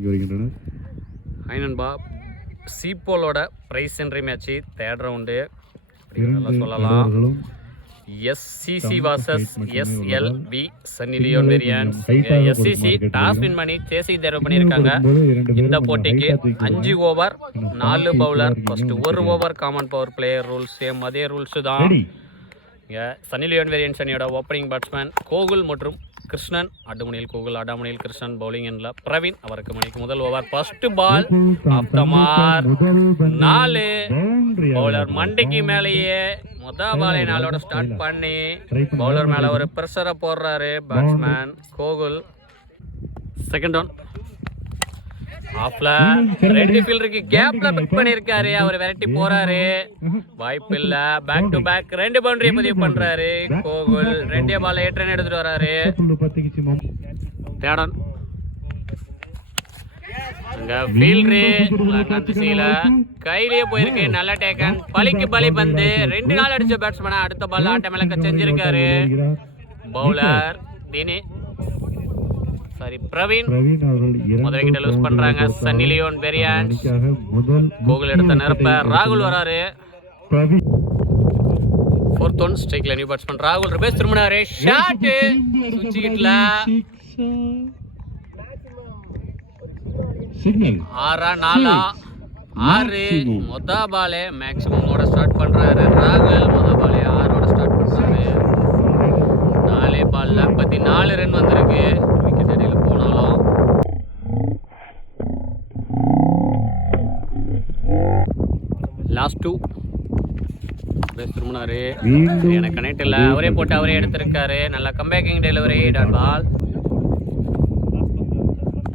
வழங்கி வருகின்றனர். ஐநன்பா சீப்போலோட prize entry match 3rd round சொல்லலாம். SCC vs SLV Sunny Leone variance. SCC toss win பண்ணி சேசிங் தேர்வு பண்ணியிருக்காங்க. இந்த போட்டிக்கு 5 over 4 bowler, first 1 over common power player rules same அதே ரூல்ஸ் தான். சன்னி லியோன் வேரியன்ஸ் அணியோட ஓப்பனிங் பேட்ஸ்மேன் கோகுல் மற்றும் கிருஷ்ணன். அடுமுனியில் கோகுல், அடாமுனியில் கிருஷ்ணன். பவுலிங் எண்ணில் பிரவீன். அவருக்கு மணிக்கு முதல் ஓவர். First ball off the mark 4. Bowler மண்டிக்கு மேலேயே முதல் பாலை 4ஓட ஸ்டார்ட் பண்ணி பவுலர் மேலே ஒரு ப்ரெஷரை போடுறாரு பேட்ஸ்மேன் கோகுல். செகண்ட் டவுன் ஆஃப்ல 2 ஃபீல்டருக்கு கேப்ல பிக் பண்ணிருக்காரு. அவர் விரட்டி போறாரு. வாய்ப்பு இல்ல. பேக் டு பேக் 2 பவுண்டரியை பதிவு பண்றாரு கோகுல். 2 பால் 8 ரன் எடுத்துட்டு வராரு. தேர்ட் அங்க ஃபீல்டரு திசையில கையிலேயே போயிருக்கு. நல்ல டேக்கன். பலிக்கு பலி பந்து 2 நாள் அடிச்ச பேட்ஸ்மேனா அடுத்த பால் ஆட்ட மேலக்க செஞ்சிருக்காரு பவுலர் பிரவீன். முதல் விக்கெட் லூஸ் பண்றாங்க சன்னி லியோன் வேரியன்ஸ். கோகுல் எடுத்த நிரப்ப ராகுல் வராரு. 4th ஒன் ஸ்ட்ரைக்ல நியூ பேட்ஸ்மேன் ராகுல் ரிபேஸ் திரும்பினாரு. ஷாட் சுவிட்ச் ஹிட்ல 6 மொத பாலே மேக்ஸிமமோட ஸ்டார்ட் பண்றாரு ராகுல். மொத பாலே 6ஓட ஸ்டார்ட் பண்றாரு. 4 பால்ல 14 ரன் வந்திருக்கு. விக்கெட் இடையில போனாலும் லாஸ்ட் 2 திரும்பினாரு. எனக்கு கனெக்ட் இல்லை. அவரே போட்டு அவரே எடுத்திருக்காரு. நல்ல கம்பேக்கிங் டெலிவரி. Dot ball.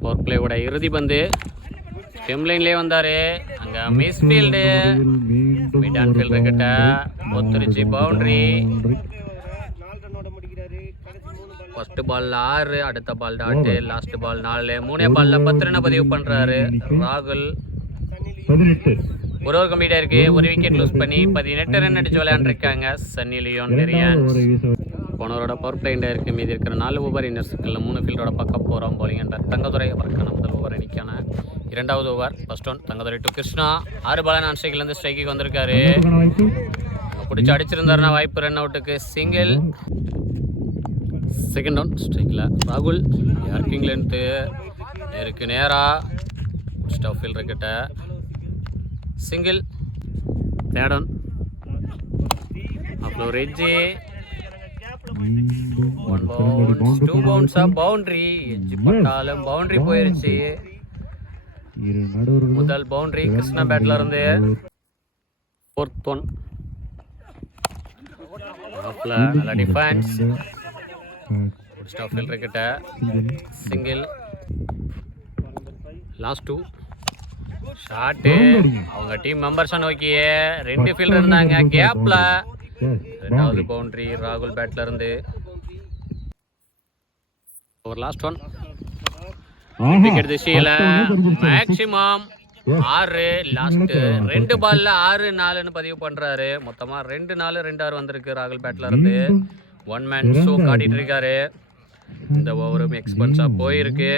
பவர் பிளேயோட இறுதி பந்து ஸ்டெம் லைன்லேயே வந்தாரு. அங்க misfield. Mid on fielder கிட்ட ஒத்துருச்சு பவுண்டரி. ஃபர்ஸ்ட் பால்ல 6, அடுத்த பால் டாட், லாஸ்ட் பால் 4. 3 பால்ல 10 ரன் பதிவு பண்றாரு ராகுல். ஒரு ஓவர் கம்ப்ளீட் ஆயிருக்கு. ஒரு விக்கெட் லூஸ் பண்ணி 18 ரன் அடிச்சு விளையாண்டுருக்காங்க சன்னி லியோன் வேரியன்ஸ். போனவரோட பவர் பிளே இருக்கு. மீதி இருக்கிற 4 ஓவர் இன்னர் சர்க்கிளில் 3 ஃபீல்டரோட பக்கம் போகிறோம். பவுலிங் என்ற தங்கதுரை அவருக்கான முதல் ஓவர் அணிக்கான 2வது over. First one Thangadurai to Krishna. 6 பால் நான் ஸ்ட்ரைக்கிலேருந்து ஸ்ட்ரைக்கு வந்திருக்காரு. பிடிச்சி அடிச்சிருந்தாருன்னா வாய்ப்பு ரன் அவுட்டுக்கு. சிங்கிள். செகண்ட் ஒன் ஸ்ட்ரைக்கில் ராகுல் யார்கிங்லேருந்து நேருக்கு நேராக ஸ்டாஃப் ஃபீல்டர் கிட்ட சிங்கிள். தேர்ட் ஒன் அப்புறம் ரெஜ்ஜி 1 bounce 2 bounce பவுண்டரி. எட்ஜ் பட்டாலும் பவுண்டரி போயிருச்சு. முதல் பவுண்டரி கிருஷ்ணா பேட்ல இருந்து. 4th ஒன் நல்ல டிஃபென்ஸ். ஸ்டாஃப் ஃபீல்டர் கிட்ட சிங்கிள். Last 2 shot. அவங்க டீம் மெம்பர்ஸை நோக்கியே 2 ஃபீல்டர் இருந்தாங்க கேப்ல. 2வது பவுண்டரி ராகுல் பேட்ல இருந்து. ஒரு லாஸ்ட் ஒன் விக்கெட் திசையில மேக்ஸிமம் 6. லாஸ்ட் 2 பால்ல 6, 4ன்னு பதிவு பண்றாரு. மொத்தமா 2, 4, 2, 6 வந்திருக்கு ராகுல் பேட்ல இருந்து. 1 மேன் ஷோ காட்டிட்டு இருக்காரு. இந்த ஓவரும் எக்ஸ்பென்ஸா போயிருக்கு.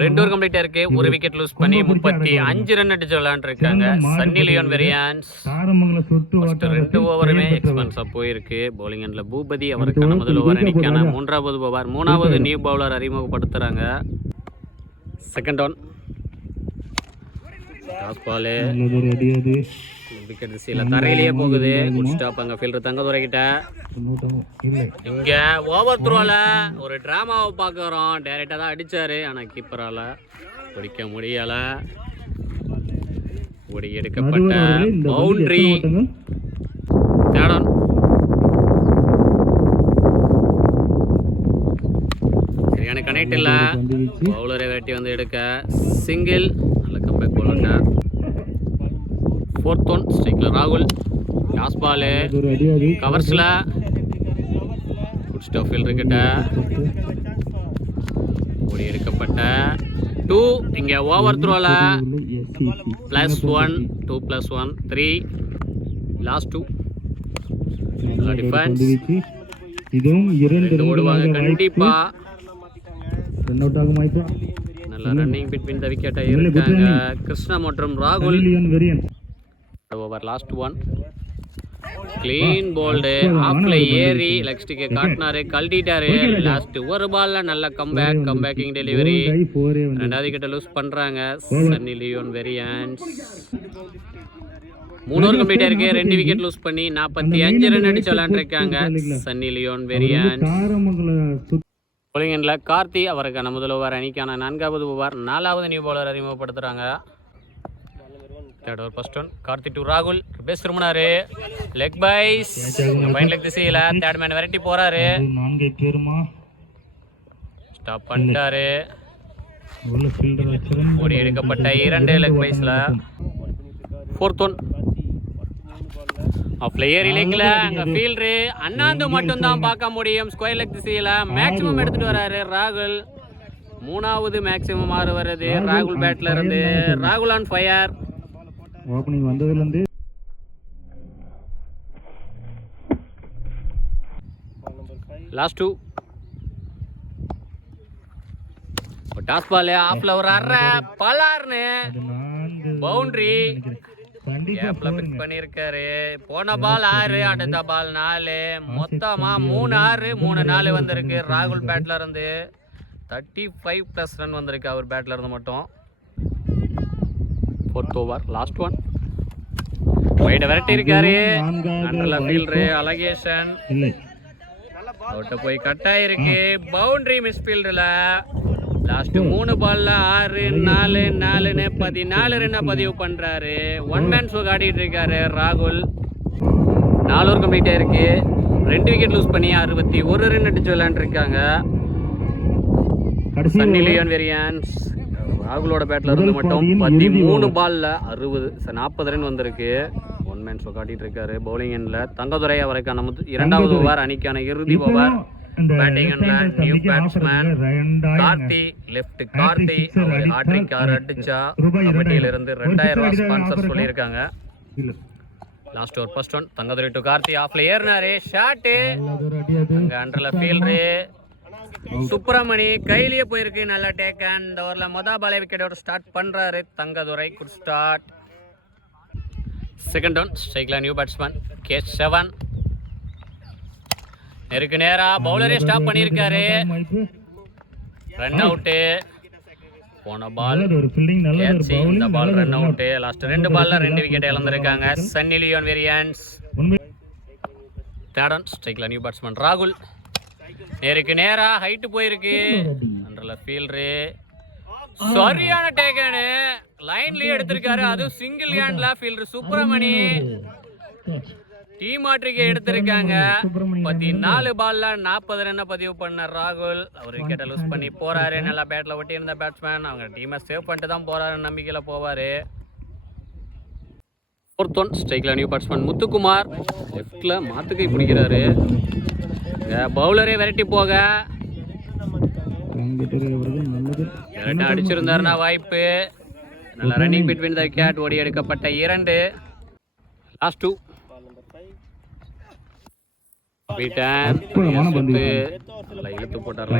ரெண்டு ஓவர் கம்ப்ளீட் இருக்கு. ஒரு விக்கெட் லூஸ் பண்ணி 35 ரன் அடிச்சு விளையாண்டுருக்காங்க சன்னி லியோன் வேரியன்ஸ். 2 ஓவருமே எக்ஸ்பென்ஸா போயிருக்கு. பவுலிங் எண்ட்ல பூபதி அவருக்கான முதல் ஓவர் அணிக்கான 3வது ஓவர். 3வது நியூ பவுலர் அறிமுகப்படுத்துறாங்க. Second one toss ball. Wicket திசையில தரையிலேயே போகுது. Good stop. அங்க ஃபீல்டர் தங்கதுரை கிட்ட. இங்க ஓவர் த்ரோல ஒரு டிராமாவை பார்க்குறோம். டைரக்டா தான் அடிச்சாரு. ஆனா கீப்பரால பிடிக்க முடியல. ஓடி எடுக்கப்பட்ட பவுண்டரி. தேர்ட் சரியான கனெக்ட் இல்ல. பவுலரை வெட்டி வந்து எடுக்க சிங்கிள். நல்ல கம்பேக் பவுலர். 4th ஒன் ஸ்ட்ரைக்ல ராகுல் லாஸ் பால் கவர்ஸ்ல குட் ஸ்டாப் ஃபீல்டர் கிட்ட ஓடி எடுக்கப்பட்ட 2. இங்க ஓவர் த்ரோல +1 2 +1 3. லாஸ்ட் 2 டிஃபென்ஸ் இதுவும் 2 ரெண்டு ஓடுவாங்க கண்டிப்பா. ரன் அவுட் ஆகும் வாய்ப்பு. நல்ல ரன்னிங் பிட்வீன் த விக்கெட் இருக்காங்க கிருஷ்ணா மற்றும் ராகுல். Over last one. Clean bowled ஆஃப்ல ஏறி லெக் ஸ்டிக்கை காட்டினாரு, கழட்டிட்டாரு. லாஸ்ட் ஒரு பால்ல நல்ல கம்பேக்கிங் டெலிவரி. ரெண்டாவது விக்கெட்டை லூஸ் பண்றாங்க சன்னி லியோன் வெரியன்ஸ். 3 ஓவர் கம்ப்ளீட் ஆயிருக்கு. 2 விக்கெட் லூஸ் பண்ணி 45 ரன் அடிச்சு விளையாண்டுருக்காங்க சன்னி லியோன் வெரியன்ஸ். bowling எண்ட்ல கார்த்தி அவருக்கான முதல் ஓவர், அணிக்கான 4வது ஓவர். 4வது நியூ பவுலர் அறிமுகப்படுத்துறாங்க. Third over first one. Karthi to ராகுல். பேஸ் திரும்பினாரு, லெக் பைஸ் ஃபைன் லெக் திசையில தேர்ட் மேன் விரட்டி போறாரு. ஸ்டாப் பண்ணிட்டாரு. ஓடி எடுக்கப்பட்ட 2 லெக் பைஸ்ல. Fourth one. பிளேயர் இலக்கில் அங்கே ஃபீல்டரு அண்ணாந்து மட்டும்தான் பார்க்க முடியும். ஸ்கொயர் லெக் திசையில் மேக்ஸிமம் எடுத்துட்டு வராரு ராகுல். 3வது மேக்ஸிமம் ஆறு வருது ராகுல் பேட்ல இருந்து. ராகுல் ஆன் ஃபயர். ஓப்பனிங் வந்ததுலேருந்து லாஸ்ட் 2. டாஸ் பால் ஆஃப்ல ஒரு அரை பலார்னு பவுண்டரி கேப்ல பிக் பண்ணிருக்காரு. போன பால் 6, அடுத்த பால் 4, மொத்தமா 3 6 3 4 வந்திருக்கு ராகுல் பேட்ல இருந்து. 35+ ரன் வந்திருக்கு அவர் பேட்ல இருந்து மட்டும். 4th over last one. Wide விரட்டி இருக்காரு. அண்டர்ல ஃபீல்டர் அலகேஷன் அவுட்ட போய் கட் ஆயிருக்கு. Boundary miss ஃபீல்டர்ல. லாஸ்ட் 3 பால்ல 6 4 4ன்னு 14 ரன்னை பதிவு பண்றாரு. 1 மேன் ஷோ ஆடிட்டு இருக்காரு ராகுல். 4 ஓவர் கம்ப்ளீட் ஆயிருக்கு. 2 விக்கெட் லூஸ் பண்ணி 61 ரன் அடிச்சு விளையாண்டுருக்காங்க சன்னி லியோன் வெரியன்ஸ். ராகுலோட பேட்ல இருந்து மட்டும் 13 பால்ல 40 ரன் வந்திருக்கு. 1 மேன் ஷோ காட்டிட்டு இருக்காரு. பவுலிங் எண்ட்ல தங்கதுரை அவருக்கான 2வது ஓவர், அணிக்கான இறுதி ஓவர். பேட்டிங் எண்ட்ல new batsman Karthi. Left Karthi அவர் ஹாட்ரிக் கார் அடிச்சா கமிட்டியில இருந்து 2000 ரூபாய் ஸ்பான்சர் சொல்லியிருக்காங்க. Last over first one. Thangadurai to Karthi ஆஃப்ல ஏறினாரு. ஷாட் அங்க அண்டர்ல ஃபீல்டரு சுப்பிரமணி கையிலேயே போயிருக்கு. நல்ல டேக்கன். இந்த ஓவர்ல பாலை விக்கெட்டோட ஸ்டார்ட் பண்றாரு Thangadurai. Good start. Second one. ஸ்ட்ரைக்ல நியூ பேட்ஸ்மேன் K7. நேருக்கு நேரா பவுலரே ஸ்டாப் பண்ணியிருக்காரு. Run out. போன பால் இந்த பால் ரன் அவுட்டு. லாஸ்ட் 2 பால்ல 2 விக்கெட் இழந்திருக்காங்க Sunny Leone variance. Third one. ஸ்ட்ரைக்ல நியூ பேட்ஸ்மேன் ராகுல். நேருக்கு நேரா ஹைட் போயிருக்கு. அண்டர்ல ஃபீல்டரு சரியான டேக்கனு. லைன்லயே எடுத்திருக்காரு. அதுவும் சிங்கிள் ஹேண்ட்ல ஃபீல்டர் சுப்பிரமணி டீம் ஆட்ரிக்கை எடுத்திருக்காங்க. 14 பால்ல 40 ரன்னை பதிவு பண்ண ராகுல். அவர் விக்கெட்டை லூஸ் பண்ணி போறாரு. நல்லா பேட்ல ஒட்டி இருந்த பேட்ஸ்மேன் அவங்க டீமை சேவ் பண்ணிட்டு தான் போறாரு, நம்பிக்கையில போவாரு. 4th one. ஸ்ட்ரைக்ல நியூ பேட்ஸ்மேன் முத்துக்குமார். லெஃப்ட்ல மாத்துக்கை பிடிக்கிறாரு. பவுலரே விரட்டி போக அடிச்சிருந்தாருன்னா வாய்ப்பு. நல்ல ரன்னிங் பிட்வீன் த விக்கெட். ஓடி எடுக்கப்பட்ட 2. லாஸ்ட் 2. இழுத்து போட்டார்.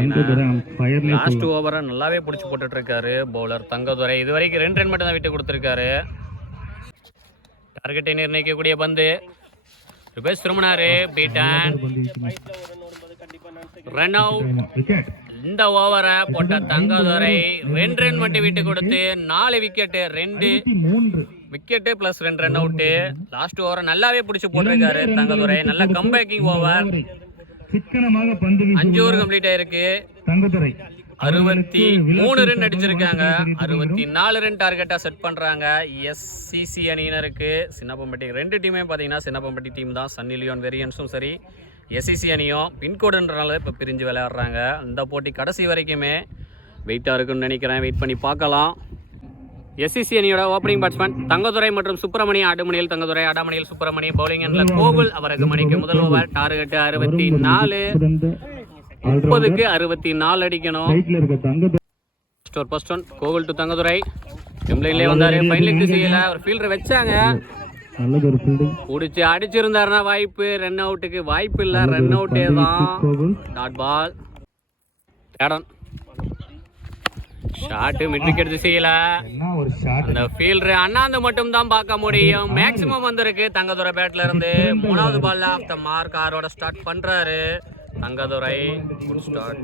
லாஸ்ட் ஓவரை நல்லாவே பிடிச்சி போட்டுட்டு இருக்காரு பவுலர் தங்கதுரை. இது வரைக்கும் 2 ரன் மட்டும் தான் விட்டு கொடுத்திருக்காரு. டார்கெட்டை நிர்ணயிக்கக்கூடிய பந்து. ரிபேஸ் திரும்பினாரு. Beaten run out. இந்த ஓவரை போட்ட தங்கதுரை 2 ரன் மட்டும் விட்டு கொடுத்து 4 விக்கெட். 2 wicket plus 2 run out. Last ஓவரை நல்லாவே பிடிச்சி போட்டிருக்காரு தங்கதுரை. நல்ல கம்பேக்கிங் ஓவர். 5 ஓவர் கம்ப்ளீட் ஆயிருக்கு. 63 ரன் அடிச்சிருக்காங்க. 64 ரன் டார்கெட்டா செட் பண்றாங்க SCC அணியினருக்கு. சின்னப்பம்பட்டி 2 டீமே பார்த்தீங்கன்னா சின்னப்பம்பட்டி டீம் தான். சன்னி லியோன் வெரியன்ஸும் சரி SCC அணியும் பின்கோடுன்றனால இப்போ பிரிஞ்சு விளையாடுறாங்க. இந்த போட்டி கடைசி வரைக்குமே வெயிட்டாக இருக்குன்னு நினைக்கிறேன். வெயிட் பண்ணி பார்க்கலாம். SCC அணியோட ஓப்பனிங் பேட்ஸ்மேன் தங்கதுரை மற்றும் சுப்பிரமணி. ஆடுமணியில் தங்கதுரை, ஆடாமணியில் சுப்பிரமணி. பவுலிங் எண்ட்ல கோகுல். அவருக்கு மணிக்கு முதல் ஓவர். டார்கெட் 64. 30க்கு 64 அடிக்கணும். First one. Gokul to Thangadurai. லைன்லேயே வந்தாரு. ஃபைன் லெக் திசையில் ஒரு ஃபீல்டர் வச்சாங்க. நல்லது ஒரு ஃபீல்டிங். பிடிச்சி அடிச்சிருந்தாருன்னா வாய்ப்பு, ரன் அவுட்டுக்கு வாய்ப்பு இல்லை, ரன் அவுட்டே தான். Dot ball. தேடன் ஷாட்டு மிட் விக்கெட் திசையில. அந்த ஃபீல்டர் அண்ணாந்து மட்டும் தான் பார்க்க முடியும். மேக்ஸிமம் வந்திருக்கு தங்கதுரை பேட்ல இருந்து. மூணாவது பால்ல ஆஃப் த மார்க் ஆரோட ஸ்டார்ட் பண்றாரு Thangadurai. Start.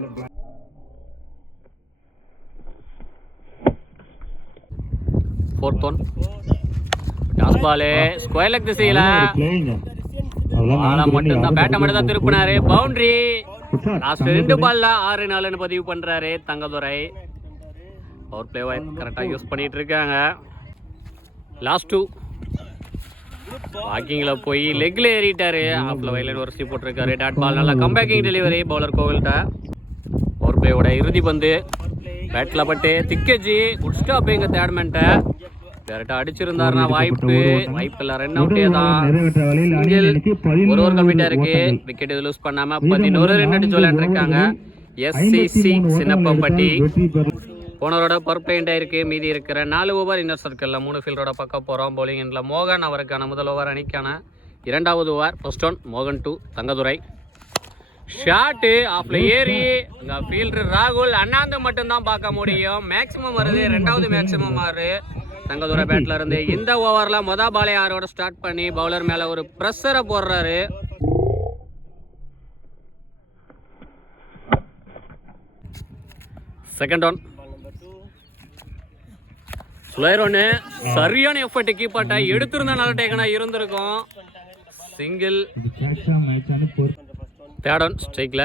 Fourth one. Toss ball square leg திசையில. மட்டும் தான் பேட்டை மட்டும் தான் திருப்பினாரு. பவுண்டரி. லாஸ்ட் 2 பால்ல 6-4 பதிவு பண்றாரு தங்கதுரை. பவர் பிளே கரெக்டா யூஸ் பண்ணிட்டு இருக்காங்க. லாஸ்ட் 2 வாக்கிங்ல போய் லெக்ல ஏறிட்டாரு. ஆஃப்ல வைலன் ஒரு ஸ்டீப் போட்டிருக்காரு. டாட் பால் நல்லா கம்பேக்கிங் டெலிவரி பவுலர் கோவில்கிட்ட. பவர் பிளேயோட இறுதி பந்து பேட்ல பட்டு திக்கேஜி. குட் ஸ்டாப் எங்க தேர்ட்மெண்ட்டை டேரக்டா அடிச்சிருந்தாருன்னா வாய்ப்பு இல்ல, ரன் அவுட்டே தான். ஒரு ஓவர் கம்ப்ளீட்டா இருக்கு. விக்கெட் லூஸ் பண்ணாம 11 ரன் அடிச்சு விளையாண்டுருக்காங்க எஸ்சிசி சின்னப்பம்பட்டி. போனரோட பர்ஃபெக்ட் ஆயிருக்கு. மீதி இருக்கிற 4 ஓவர் இன்னர் சர்க்கிளில் 3 ஃபீல்டரோட பக்கம் போகிறோம். பவுலிங் எண்ணில் மோகன் அவருக்கான முதல் ஓவர் அணிக்கான 2வது ஓவர். ஃபர்ஸ்ட் ஒன் மோகன் டு தங்கதுரை. ஷாட்டு ஆஃப்ல ஏறி அங்கே ஃபீல்டர் ராகுல் அண்ணாந்து மட்டும்தான் பார்க்க முடியும். மேக்ஸிமம் வருது, 2வது மேக்ஸிமம் ஆறு தங்கதுரை பேட்ல இருந்து. இந்த ஓவரில் மொதல் பாலே ஆரோட ஸ்டார்ட் பண்ணி பவுலர் மேலே ஒரு ப்ரெஷரை போடுறாரு. செகண்ட் ஒன் சுலைரோன்னு சரியான எஃபர்ட் கீப்பாட்டா எடுத்திருந்தா நல்ல டேக்கனா இருந்திருக்கும். சிங்கிள். தேர்ட் ஒன் ஸ்ட்ரைக்ல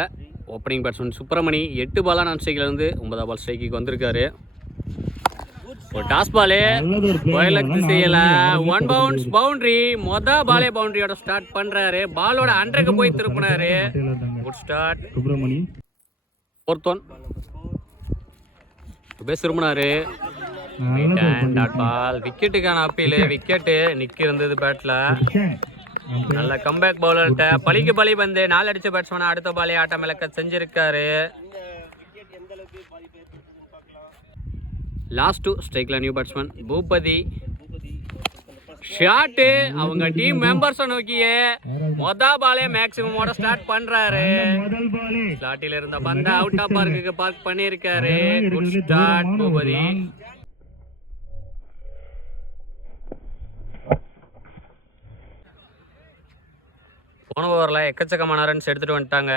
ஓப்பனிங் பேட்ஸ்மேன் சுப்பிரமணி 8 பாலா நான் ஸ்ட்ரைக்ல இருந்து 9வது பால் ஸ்ட்ரைக்கு வந்திருக்காரு. ஒரு டாஸ் பாலு திசையில 1 பவுன்ஸ் பவுண்டரி. மொதல் பாலே பவுண்டரியோட ஸ்டார்ட் பண்றாரு. பாலோட அண்டருக்கு போய் திருப்பினாரு. Good start Subramani. Fourth one திரும்பினாரு. விக்கெட்டுக்கான அப்பீல். விக்கெட்டு நிக்க இருந்தது பேட்ல. நல்ல கம்பேக் பவுலர்கிட்ட பலிக்கு பலி வந்து 4 அடிச்ச பேட்ஸ்மேன் அடுத்த பாலே ஆட்டம் இழக்க செஞ்சிருக்காரு. லாஸ்ட் 2 ஸ்ட்ரைக்ல நியூ பேட்ஸ்மேன் பூபதி. ஷாட்டு அவங்க டீம் மெம்பர்ஸை நோக்கியே மொதல் பாலே மேக்ஸிமமோட ஸ்டார்ட் பண்றாரு. ஸ்லாட்டில இருந்த பந்த அவுட் ஆஃப் பார்க்குக்கு பார்க் பண்ணியிருக்காரு. Good start Boopathi. போன ஓவரில் எக்கச்சக்கமான ரன்ஸ் எடுத்துகிட்டு வந்துட்டாங்க.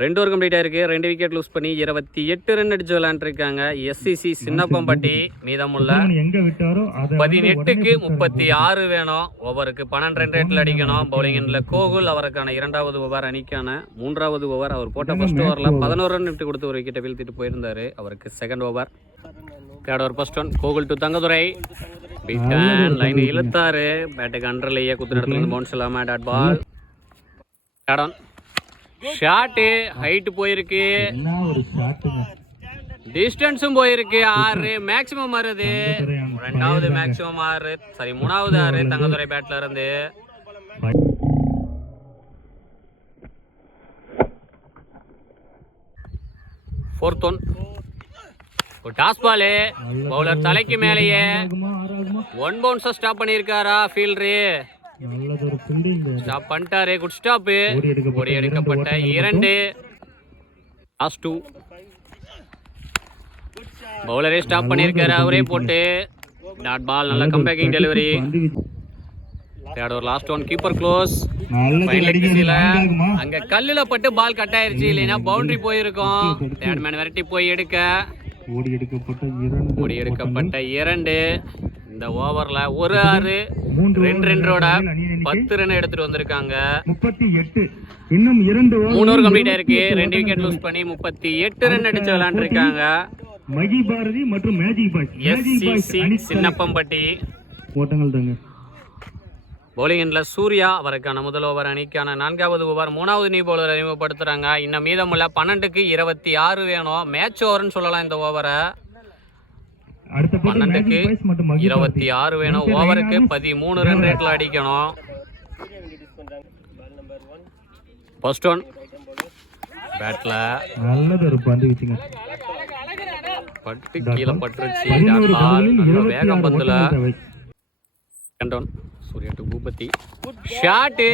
2 ஓவர் கம்ப்ளீட் ஆயிருக்கு. 2 விக்கெட் லூஸ் பண்ணி 28 ரன் அடிச்சு விளையாண்டுருக்காங்க எஸ்சிசி சின்னப்பம்பட்டி. மீதமுள்ள 18க்கு 36 வேணும். ஓவருக்கு 12 ரன் ரேட்டில் அடிக்கணும். பவுலிங் எண்ணில் கோகுல் அவருக்கான 2வது ஓவர் அணிக்கான 3வது ஓவர். அவர் போட்ட ஃபர்ஸ்ட் ஓவரில் 11 ரன் விட்டு கொடுத்து ஒரு விக்கெட்டை வீழ்த்திட்டு போயிருந்தாரு. அவருக்கு second over. Third over first one Gokul to Thangadurai. Line இழுத்தாரு. பேட்டுக்கு அண்டர்லேயே குத்து இடத்துல பவுன்ஸ் இல்லாம டாட் பால். ஷாட்டு ஹைட் போயிருக்கு. டிஸ்டன்ஸும் போயிருக்கு. 6 மேக்ஸிமம் வருது. 2வது மேக்ஸிமம் 6 சாரி 3வது 6 தங்கதுரை பேட்ல இருந்து. Fourth one toss ball bowler தலைக்கு மேலேயே 1 பவுன்ஸை ஸ்டாப் பண்ணியிருக்காரா ஃபீல்டரு. ஸ்டாப் பண்ணிட்டாரு. Good stop. ஓடி எடுக்கப்பட்ட 2. லாஸ்ட் 2 பவுலரே ஸ்டாப் பண்ணியிருக்காரு. அவரே போட்டு டாட் பால். நல்ல கம்பேக்கிங் delivery. Third over last one keeper close. அங்க கல்லுல பட்டு பால் கட் ஆயிருச்சு. இல்லைன்னா பவுண்டரி போயிருக்கும். தேர்ட்மேன் விரட்டி போய் எடுக்க. ஓடி எடுக்கப்பட்ட 2. இந்த ஓவர்ல ஒரு 6 2 ரன்னோட 10 ரன் எடுத்துட்டு வந்திருக்காங்க. 3 ஓவர் கம்ப்ளீட் ஆயிருக்கு. 2 விக்கெட் லூஸ் பண்ணி 38 ரன் அடிச்சு விளையாண்டுருக்காங்க எஸ்சிசி சின்னப்பம்பட்டி. பவுலிங் எண்ணில் சூர்யா அவருக்கான முதல் ஓவர் அணிக்கான 4வது ஓவர். 3வது நியூ பவுலர் அறிமுகப்படுத்துறாங்க. இன்னும் மீதமுள்ள 12க்கு 26 வேணும். மேட்ச் ஓவர்னு சொல்லலாம் இந்த ஓவரை. 12க்கு 26 வேணும். ஓவருக்கு 13 ரன் ரேட்ல அடிக்கணும். ஃபர்ஸ்ட் ஒன் பேட்ல பட்டு கீழே பட்டுருச்சு. வேகம் பந்துல. Second one Surya to Bhoopathi. Shot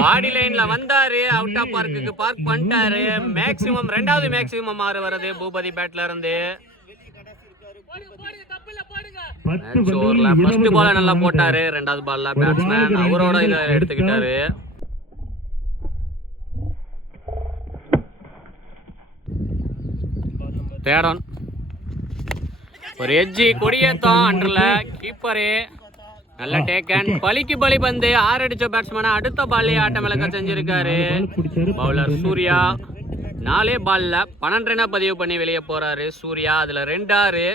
body லைன்ல வந்தாரு, அவுட் ஆஃப் பார்க்குக்கு பார்க் பண்ணிட்டாரு. மேக்ஸிமம் ரெண்டாவது மேக்ஸிமம் மாறு வருது பூபதி பேட்ல இருந்து. ஃபர்ஸ்ட் பால நல்லா போட்டாரு, ரெண்டாவது பால்ல பேட்ஸ்மேன் அவரோட இதை எடுத்துக்கிட்டாரு. தேடன் ஒரு எட்ஜி கொடியேத்தம் அண்டர்ல கீப்பரு நல்ல டேக்கன். பலிக்கு பலி பந்து 6 அடிச்ச பேட்ஸ்மேனை அடுத்த பால்லே ஆட்டம் இழக்க செஞ்சிருக்காரு. பவுலர் சூர்யா 4 பால்ல 12 ரன் பதிவு பண்ணி வெளியே போறாரு சூர்யா. அதுல 2 6.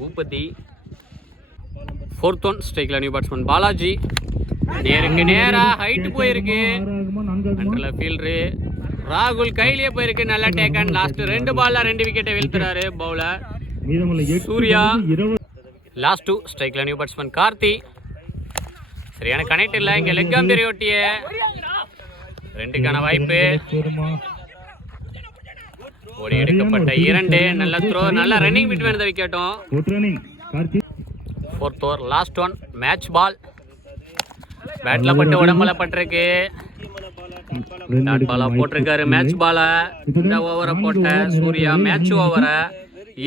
Bhoopathi 4th one. ஸ்ட்ரைக்ல நியூ பேட்ஸ்மேன் பாலாஜி. நேருக்கு நேரா ஹைட் போயிருக்கு. அண்டர்ல ஃபீல்டரு ராகுல் கையிலேயே போயிருக்கு. நல்ல டேக்கன். லாஸ்ட் 2 பால்ல 2 விக்கெட்டை வீழ்த்துறாரு பவுலர் சூர்யா. லாஸ்ட் 2. ஸ்ட்ரைக்ல நியூ பேட்ஸ்மேன் கார்த்தி. சரியான கனெக்ட் இல்லை, இங்க லெக் அம்பீர் ஒட்டிய 2க்கான வாய்ப்பு. ஓடி எடுக்கப்பட்ட 2. நல்ல த்ரோ, நல்ல ரன்னிங் பிட்வீன் இந்த விக்கெட்டும். 4th over. Last one. Match ball பேட்ல பட்டு உடம்புல பட்டிருக்கு. டாட் பாலா போட்டிருக்காரு மேட்ச் பால. இந்த ஓவரை போட்ட சூர்யா மேட்ச் ஓவரை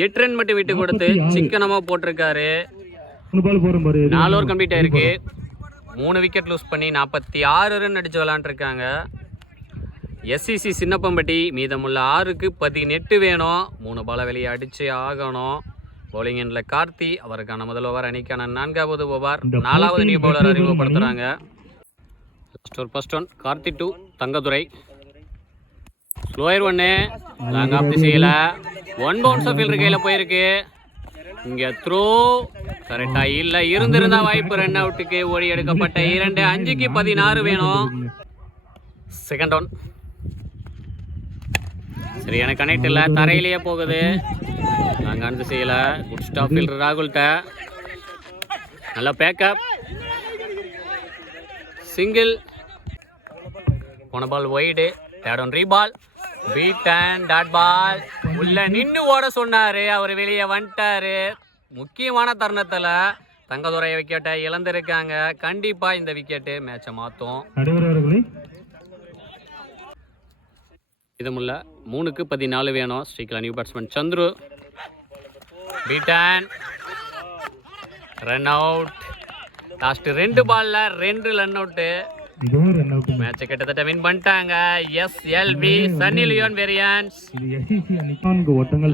8 ரன் மட்டும் விட்டு கொடுத்து சிக்கனமா போட்டிருக்காரு. 4 ஓவர் கம்ப்ளீட் ஆயிருக்கு. 3 விக்கெட் லூஸ் பண்ணி 46 ரன் அடிச்சு விளாண்டுருக்காங்க. எஸ்சிசி சின்னப்பம்பட்டி மீதமுள்ள 6க்கு 18 வேணும். 3 பாலை வெளியே அடிச்சு ஆகணும். பவுலிங் எண்ட்ல கார்த்தி. அவருக்கான முதல் ஓவர், அணிக்கான 4வது ஓவர். 4வது நியூ பவுலர் அறிமுகப்படுத்துறாங்க. First one Karthi to Thangadurai. Slower 1 long off திசையில 1 பவுன்ஸ் ஃபீல்டர் கையில போயிருக்கு. இங்க த்ரோ கரெக்டா இல்ல, இருந்திருந்தா வாய்ப்பு ரன் அவுட்டுக்கு. ஓடி எடுக்கப்பட்ட 2. 5க்கு 16 வேணும். Second one. சரியான கனெக்ட் இல்ல, தரையிலேயே போகுது. லாங் ஆன் திசையில குட் ஸ்டாப் ஃபீல்டர் ராகுல்கிட்ட. நல்ல பேக்கப். சிங்கிள். போன ball wide. Third one reball. Beat and dot ball. உள்ள நின்று ஓட சொன்னாரு, அவர் வெளியே வந்துட்டாரு. முக்கியமான தருணத்துல தங்கதுரை விக்கெட்டை இழந்திருக்காங்க. கண்டிப்பா இந்த விக்கெட்டு மேட்சை மாத்தும். இதுமுள்ள 3க்கு 14 வேணும். ஸ்ட்ரைக்ல new batsman Chandru. Beaten. Run out. Last 2 பால்ல 2 ரன் அவுட். மேட்சை கிட்டத்தட்ட வின் பண்ணிட்டாங்க SLV Sunny Leone variance.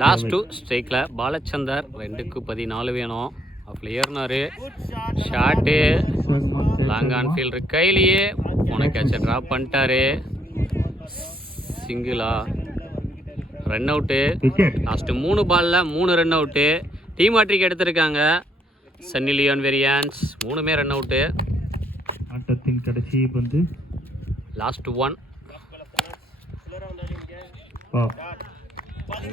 Last 2. ஸ்ட்ரைக்ல பாலச்சந்தர். 2க்கு 14 வேணும். அப்படி ஏறினாரு. ஷாட்டு லாங் ஆன் ஃபீல்டர் கையிலேயே போன கேட்சை ட்ராப் பண்ணிட்டாரு. சிங்கிளா ரன் அவுட்டு. லாஸ்ட் 3 பால்ல 3 ரன் அவுட்டு. டீம் ஆட்ரிக் எடுத்திருக்காங்க சன்னி லியோன் வேரியன்ஸ். 3மே ரன் அவுட்டு. ஆட்டத்தின் கடைசி பந்து. லாஸ்ட் 1.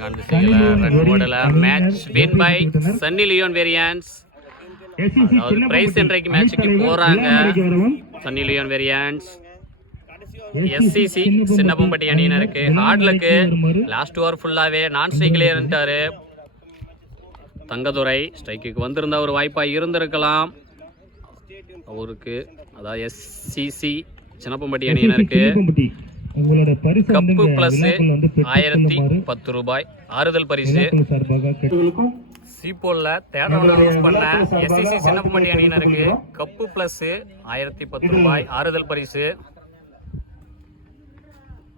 ரன் போடல. Match win by Sunny Leone variance. அதாவது பிரைஸ் இன்றைக்கு மேட்சுக்கு போறாங்க Sunny Leone variance. SCC Chinnappampatti அணியினருக்கு ஹார்ட்லுக்கு லாஸ்ட் ஓவர் ஃபுல்லாவே நான் ஸ்ட்ரைக்கிலே இருந்துட்டாரு தங்கதுரை. ஸ்ட்ரைக்குக்கு வந்திருந்தா ஒரு வாய்ப்பாக இருந்திருக்கலாம் அவருக்கு. அதாவது எஸ்சிசி சின்னப்பம்பட்டி அணியினருக்கு கப்பு பிளஸ் 1010 ரூபாய் ஆறுதல் பரிசு. சீப்போல்ல தேர்ட் பண்ண எஸ்சிசி சின்னப்பம்பட்டி அணியினருக்கு கப்பு பிளஸ் 1010 ரூபாய் ஆறுதல் பரிசு.